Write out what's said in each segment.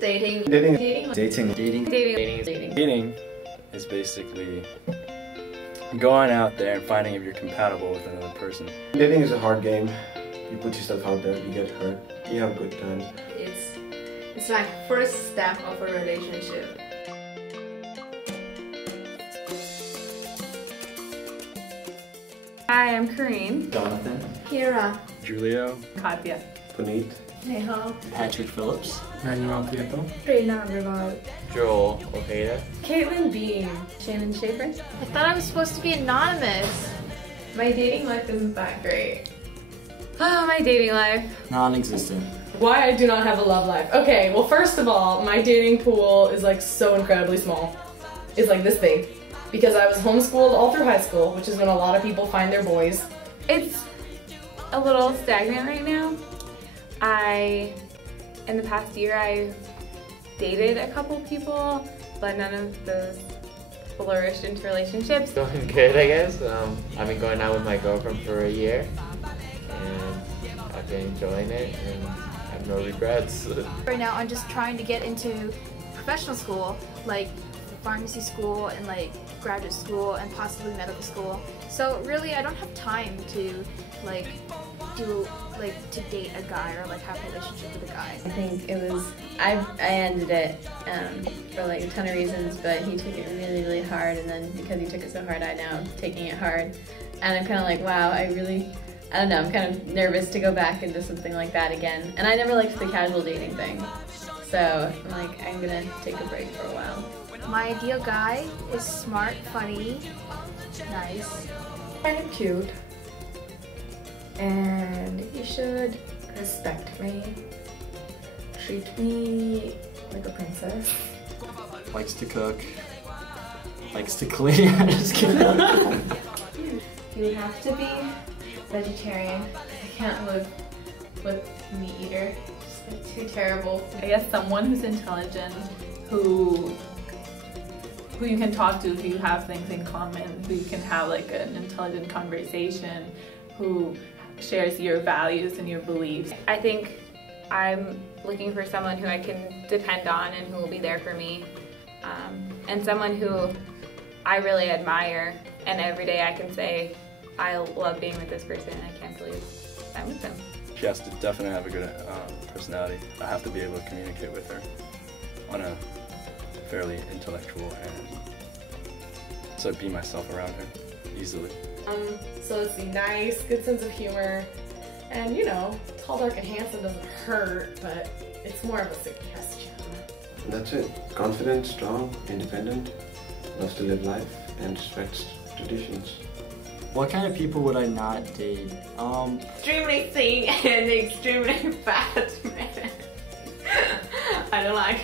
Dating. Dating. Dating. Dating. Dating. Dating. Dating is basically going out there and finding if you're compatible with another person. Dating is a hard game. You put yourself out there, you get hurt, you have good times. It's like first step of a relationship. Hi, I'm Kareen. Jonathan. Kira. Julio. Katya. Puneet. Neha. Patrick Phillips. Manuel Prieto. Prerna Agrawal. Joel Ojeda. Caitlin Beam. Shannon Schaefer. I thought I was supposed to be anonymous. My dating life isn't that great. Oh, my dating life. Non-existent. Why I do not have a love life. Okay, well first of all, my dating pool is like so incredibly small. It's like this big. Because I was homeschooled all through high school, which is when a lot of people find their boys. It's a little stagnant right now. In the past year, I dated a couple people, but none of those flourished into relationships. Going good, I guess. I've been going out with my girlfriend for a year, and I've been enjoying it, and I have no regrets. Right now I'm just trying to get into professional school, like pharmacy school and like graduate school and possibly medical school. So really I don't have time to to date a guy or like have a relationship with a guy. I think it was, I ended it for like a ton of reasons, but he took it really, really hard, and then because he took it so hard, I now am taking it hard. And I'm kind of like, wow, I don't know, I'm kind of nervous to go back into something like that again. And I never liked the casual dating thing. So I'm like, I'm gonna take a break for a while. My ideal guy is smart, funny, nice. Kind of cute. And he should respect me. Treat me like a princess. Likes to cook. Likes to clean. I'm just kidding. You would have to be vegetarian. I can't live with meat eater. It's like too terrible. I guess someone who's intelligent, who you can talk to, who you have things in common, who you can have like an intelligent conversation, who shares your values and your beliefs. I think I'm looking for someone who I can depend on and who will be there for me, and someone who I really admire, and every day I can say, I love being with this person and I can't believe I'm with them. She has to definitely have a good personality. I have to be able to communicate with her on a fairly intellectual and so be myself around her easily. So let's see, nice, good sense of humor, and you know, tall, dark, and handsome doesn't hurt, but it's more of a suggestion. That's it. Confident, strong, independent, loves to live life, and respects traditions. What kind of people would I not date? Extremely thin and extremely fat man. I don't like.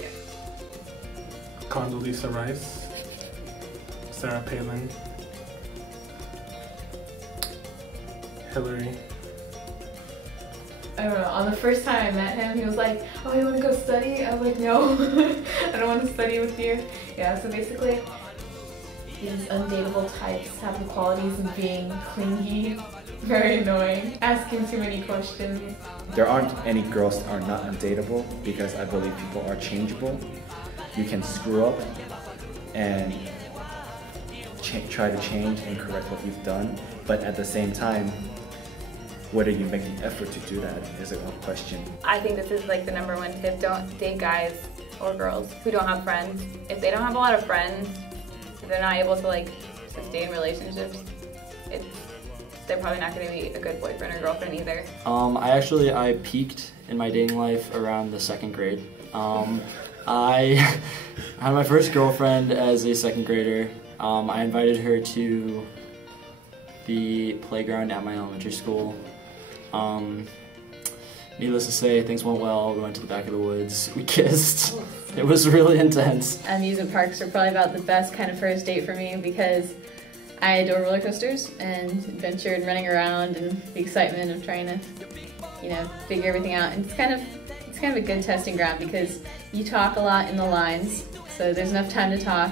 Yeah. Condoleezza Rice. Sarah Palin. Hillary. I don't know, on the first time I met him, he was like, oh, you want to go study? I was like, no, I don't want to study with you. Yeah, so basically, these undateable types have the qualities of being clingy, very annoying, asking too many questions. There aren't any girls that are not undateable because I believe people are changeable. You can screw up and try to change and correct what you've done, but at the same time, whether you make the effort to do that is a question. I think this is like the #1 tip. Don't date guys or girls who don't have friends. If they don't have a lot of friends, if they're not able to like sustain relationships, they're probably not going to be a good boyfriend or girlfriend either. I peaked in my dating life around the 2nd grade. I had my first girlfriend as a 2nd grader. I invited her to the playground at my elementary school. Needless to say, things went well. We went to the back of the woods. We kissed. It was really intense. Amusement parks are probably about the best kind of first date for me because I adore roller coasters and adventure and running around and the excitement of trying to, you know, figure everything out. And it's kind of a good testing ground because you talk a lot in the lines, so there's enough time to talk,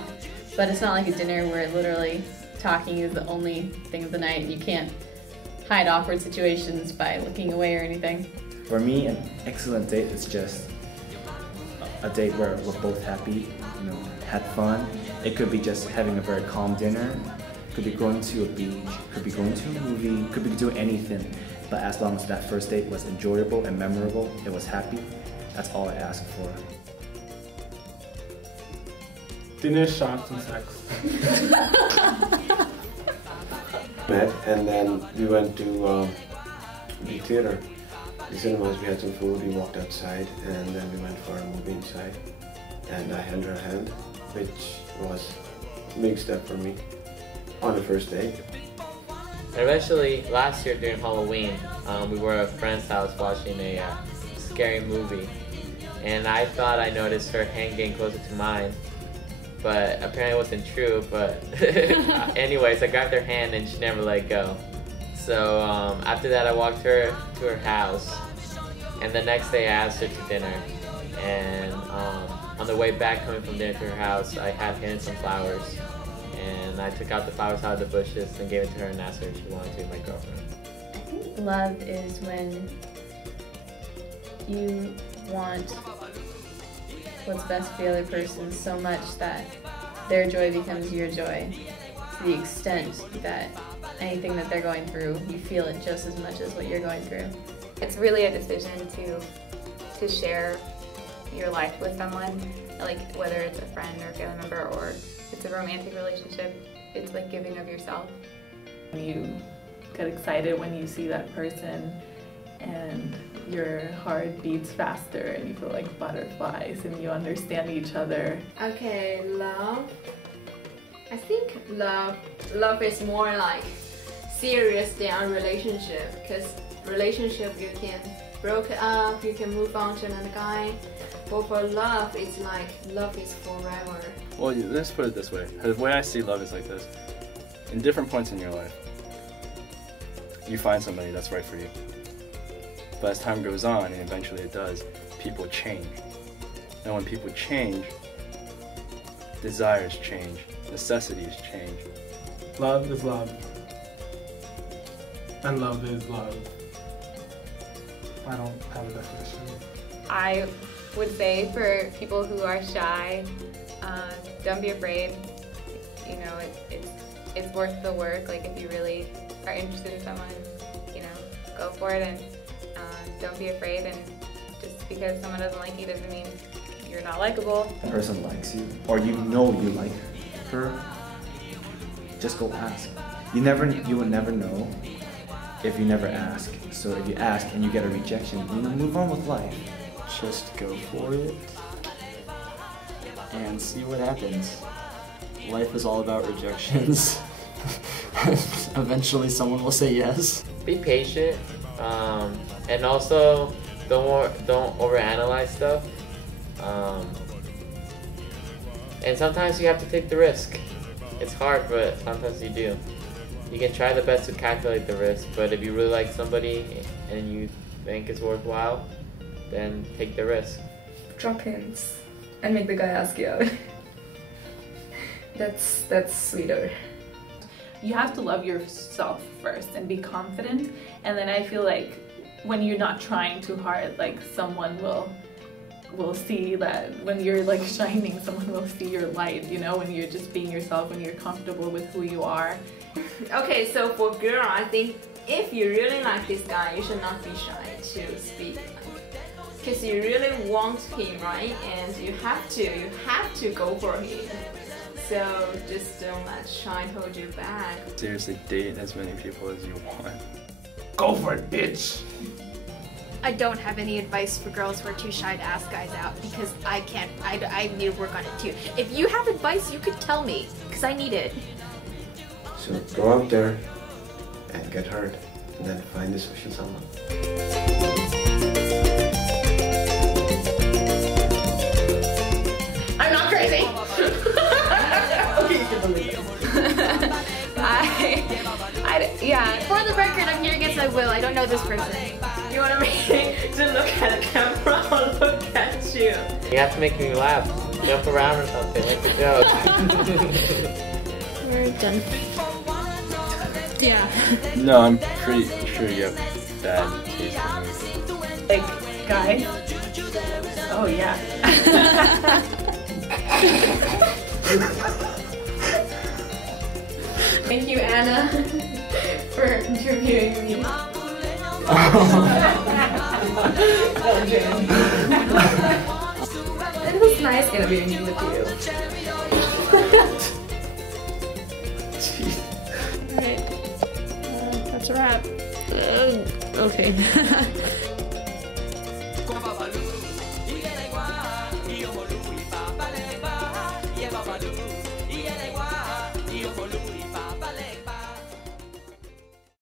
but it's not like a dinner where literally talking is the only thing of the night and you can't hide awkward situations by looking away or anything. For me, an excellent date is just a date where we're both happy, you know, had fun. It could be just having a very calm dinner, could be going to a beach, could be going to a movie, could be doing anything. But as long as that first date was enjoyable and memorable, it was happy, that's all I ask for. Dinner, shots, and sex. Met, and then we went to the theater, the cinemas. We had some food, we walked outside, and then we went for a movie inside. And I held her hand, which was a big step for me on the first date. And eventually, last year during Halloween, we were at a friend's house watching a scary movie. And I thought I noticed her hand getting closer to mine, but apparently it wasn't true. But anyways, I grabbed her hand and she never let go. So after that, I walked her to her house. And the next day, I asked her to dinner. And on the way back coming from dinner to her house, I had hidden some flowers. And I took out the flowers out of the bushes and gave it to her and asked her if she wanted to be my girlfriend. I think love is when you want what's best for the other person so much that their joy becomes your joy, to the extent that anything that they're going through, you feel it just as much as what you're going through. It's really a decision to share your life with someone, like whether it's a friend or a family member or it's a romantic relationship. It's like giving of yourself. You get excited when you see that person and your heart beats faster and you feel like butterflies and you understand each other. Okay, love. I think love is more like serious than a relationship, because relationship you can break up, you can move on to another guy. But for love, it's like love is forever. Well, let's put it this way. The way I see love is like this. In different points in your life, you find somebody that's right for you. But as time goes on, and eventually it does, people change. And when people change, desires change, necessities change. Love is love. And love is love. I don't have a definition. I would say for people who are shy, don't be afraid. You know, it's worth the work. Like if you really are interested in someone, you know, go for it and don't be afraid. And just because someone doesn't like you doesn't mean you're not likable. The person likes you, or you know you like her, just go ask. You will never know if you never ask. So if you ask and you get a rejection, you know, move on with life. Just go for it and see what happens. Life is all about rejections. Eventually someone will say yes. Be patient, and also don't overanalyze stuff. And sometimes you have to take the risk. It's hard, but sometimes you do. You can try the best to calculate the risk, but if you really like somebody and you think it's worthwhile, then take the risk. Drop hints and make the guy ask you out. That's sweeter. You have to love yourself first and be confident, and then I feel like when you're not trying too hard, like someone will see that when you're like shining, someone will see your light, you know, when you're just being yourself, when you're comfortable with who you are. Okay, so for girl, I think if you really like this guy, you should not be shy to speak. Because you really want him, right? And you have to go for him. So just don't let shy hold you back. Seriously, date as many people as you want. Go for it, bitch! I don't have any advice for girls who are too shy to ask guys out, because I need to work on it too. If you have advice, you could tell me, because I need it. So go out there and get hurt, and then find a special someone. I'm not crazy. Okay, you can believe it. Yeah. For the record, I'm here against my will. I don't know this person. You want me to look at the camera or look at you? You have to make me laugh. Jump around or something, make a joke. We're done. Yeah. No, I'm pretty sure you have bad taste in movies. like guys. Oh yeah. Thank you, Anna, for interviewing me. It was nice interviewing you with you. Alright, that's a wrap. Okay.